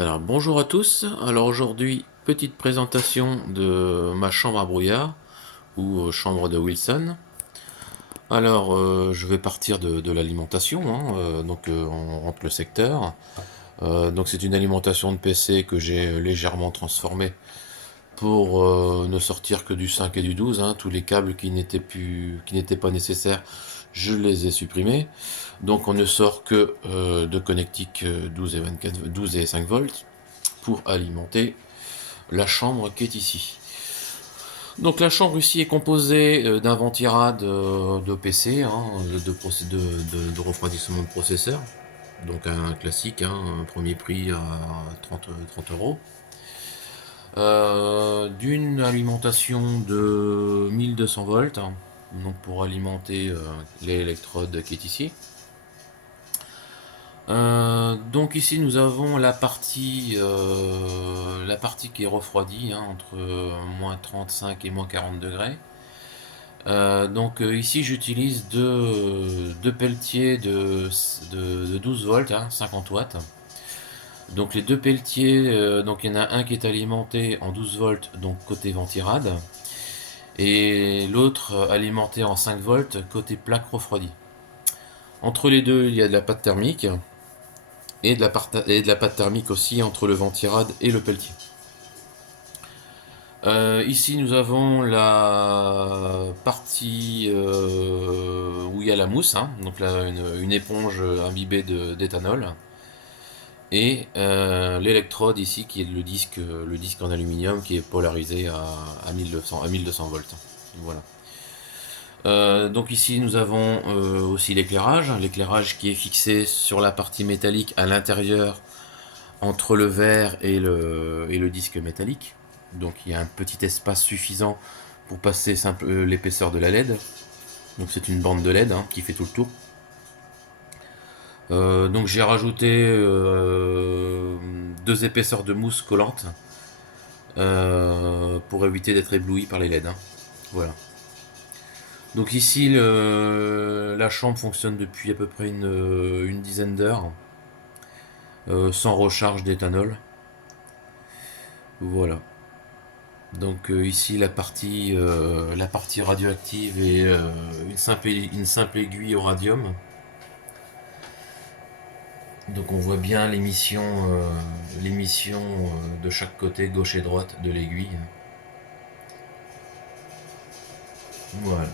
Alors bonjour à tous, alors aujourd'hui petite présentation de ma chambre à brouillard ou chambre de Wilson. Alors je vais partir de l'alimentation, hein, donc on rentre le secteur. Donc c'est une alimentation de PC que j'ai légèrement transformée pour ne sortir que du 5 et du 12, hein. Tous les câbles qui n'étaient pas nécessaires, je les ai supprimés. Donc on ne sort que de connectiques 12 et 24, 12 et 5 volts pour alimenter la chambre qui est ici. Donc la chambre ici est composée d'un ventirad de PC, hein, de refroidissement de processeur. Donc un classique, hein, un premier prix à 30 euros. D'une alimentation de 1200 volts, hein, donc pour alimenter l'électrode qui est ici. Donc ici nous avons la partie qui est refroidie, hein, entre moins 35 et moins 40 degrés. Ici j'utilise deux pelletiers de 12 volts, hein, 50 watts. Donc les deux pelletiers, donc il y en a un qui est alimenté en 12 volts, donc côté ventirad, et l'autre alimenté en 5 volts, côté plaque refroidie. Entre les deux, il y a de la pâte thermique et de la pâte thermique aussi entre le ventirad et le pelletier. Ici nous avons la partie où il y a la mousse, hein, donc là une éponge imbibée d'éthanol, et l'électrode ici qui est le disque en aluminium qui est polarisé à 1200 volts. Voilà. Donc ici nous avons aussi l'éclairage qui est fixé sur la partie métallique à l'intérieur entre le verre et le disque métallique. Donc il y a un petit espace suffisant pour passer l'épaisseur de la LED. Donc c'est une bande de LED, hein, qui fait tout le tour. Donc j'ai rajouté deux épaisseurs de mousse collante pour éviter d'être ébloui par les LED, hein. Voilà. Donc ici la chambre fonctionne depuis à peu près une dizaine d'heures, sans recharge d'éthanol. Voilà. Donc ici la partie radioactive et une simple aiguille au radium. Donc on voit bien l'émission de chaque côté, gauche et droite de l'aiguille. Voilà.